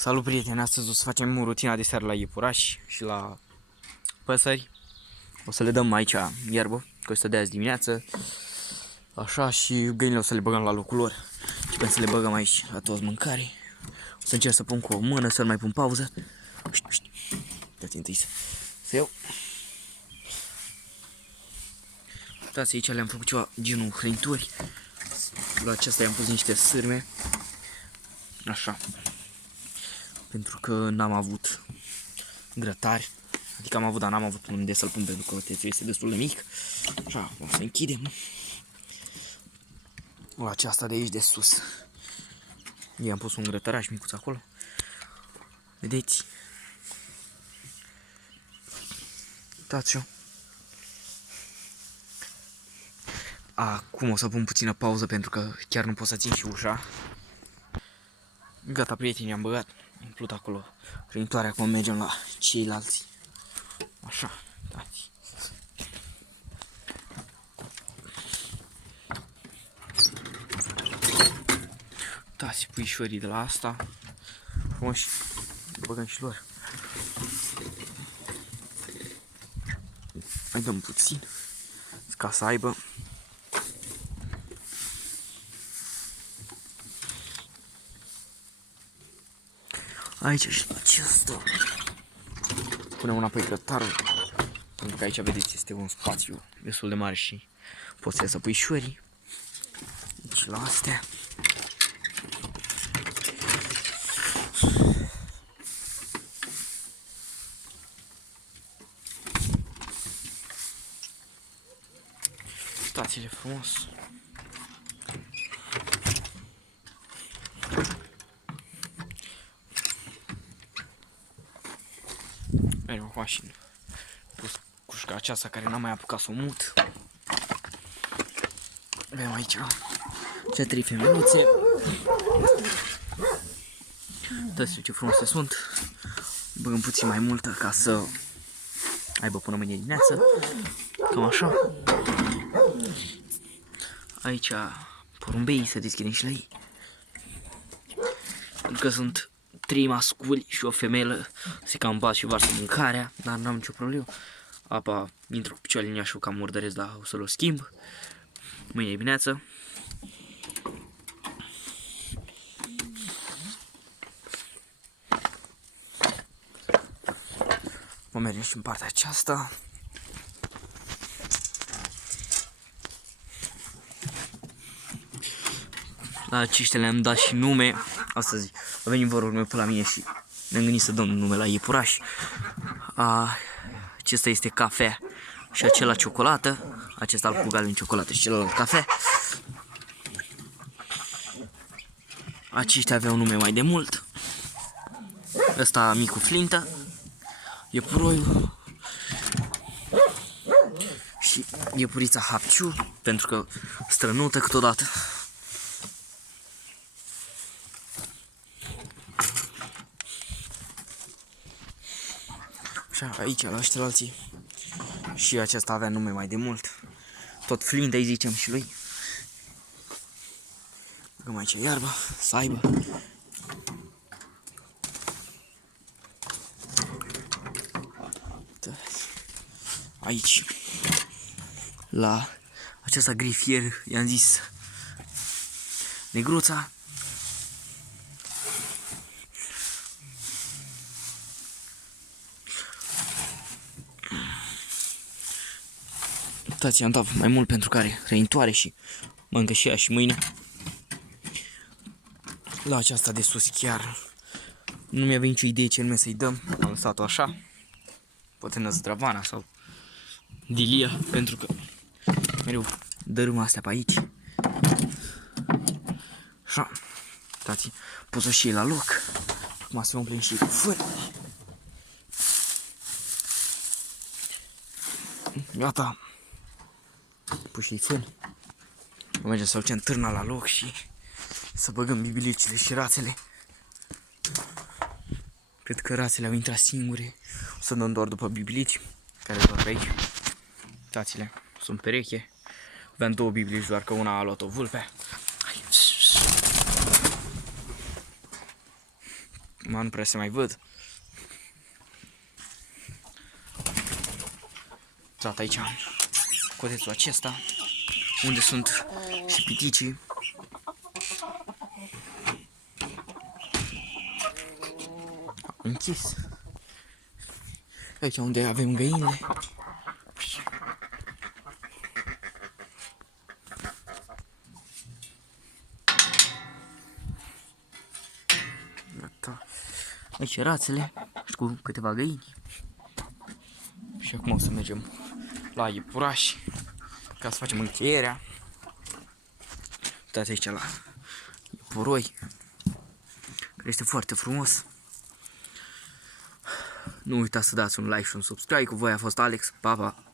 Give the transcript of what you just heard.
Salut prieteni, astăzi o să facem rutina de seară la iepurași și la păsări. O să le dăm aici iarbă, că o să dea azi dimineață. Așa, și găinile o să le băgăm la locul lor. Începem să le băgăm aici la toți mâncare. O să încerc să pun cu o mână, să-l mai pun pauză. Dați întâi să iau. Uitați, aici le-am făcut ceva genul hrănituri. La aceasta i-am pus niște sârme. Așa. Pentru că n-am avut grătari. Adică am avut, dar n-am avut unde să-l pun pentru că tețul este destul de mic. Așa, o să închidem. La aceasta de aici de sus. I-am pus un grătăraș micuț acolo. Vedeți? Uitați-o. Acum o să pun puțină pauză pentru că chiar nu pot să țin și ușa. Gata, prieteni, am băgat. Am plut acolo hrănitoarea, acum mergem la ceilalți. Așa, dați. Dați puișorii de la asta. Frumoși. Băgăm și lor. Mai dăm puțin. Ca să aibă. Aici și la acesta. Punem una pe grătarul. Pentru că aici, vedeți, este un spațiu destul de mare și poți să iasă puișorii. Deci la astea. Uitați-le frumos. Mergem acum și pus cușca aceasta care n-am mai apucat să o mut. Avem aici cele 3 femenițe. Uitați ce frumoase sunt. Băgăm puțin mai multă ca să aibă până mâine dimineață. Cam așa. Aici porumbeii, să deschidem și la ei. Pentru că sunt 3 masculi și o femelă. Se cam bat și varsă mâncarea, dar n-am nicio problemă. Apa intră cu picioarele în ea și o cam murdăresc, dar o să-l schimb mâine dimineață. Mă mergem și în partea aceasta. La aceștia le-am dat și nume. Astăzi a venit vorul meu pe la mine și ne-am gândit să dăm nume la iepuraș. Acesta este cafea și acela ciocolată. Acesta al cu galben ciocolată și celălalt cafea. Aceștia aveau nume mai de mult. Ăsta micu Flintă, iepuroiul și iepurița Hapciu, pentru că strănută câteodată. Așa, aici la ăștia alții. Și acesta avea nume mai de mult. Tot Flintă îi zicem și lui. Băgăm aici iarba, să aibă. Aici, la acesta grifier, i-am zis Negruța. Uitați, i-am dat mai mult pentru că are hrănitoare și mănâncă și ea și mâine. La aceasta de sus chiar nu mi-a venit nicio idee ce nume să-i dăm. Am lăsat-o așa. Poate Năzdravana sau Dilia, pentru că mereu dărâm astea pe aici. Așa. Uitați, pus-o și ei la loc. Acum să umplem și ei cu fân. Gata. Pus și ei fân. Mergem să ducem târna la loc și să băgăm bibilicile și rațele. Cred că rațele au intrat singure. O să dăm doar după bibilici, care doar pe aici. Uitați-le, sunt pereche. Aveam 2 bibilici, doar că una a luat-o vulpea. Nu prea se mai văd. Trat aici cotețul acesta, unde sunt și piticii. Închis. Aici unde avem găinile. Gata. Aici rațele și cu câteva găini. Și acum o să mergem la iepuraș ca să facem încheierea. Uitați aici la iepuroi, care este foarte frumos. Nu uitați să dați un like și un subscribe. Cu voi a fost Alex. Pa, pa!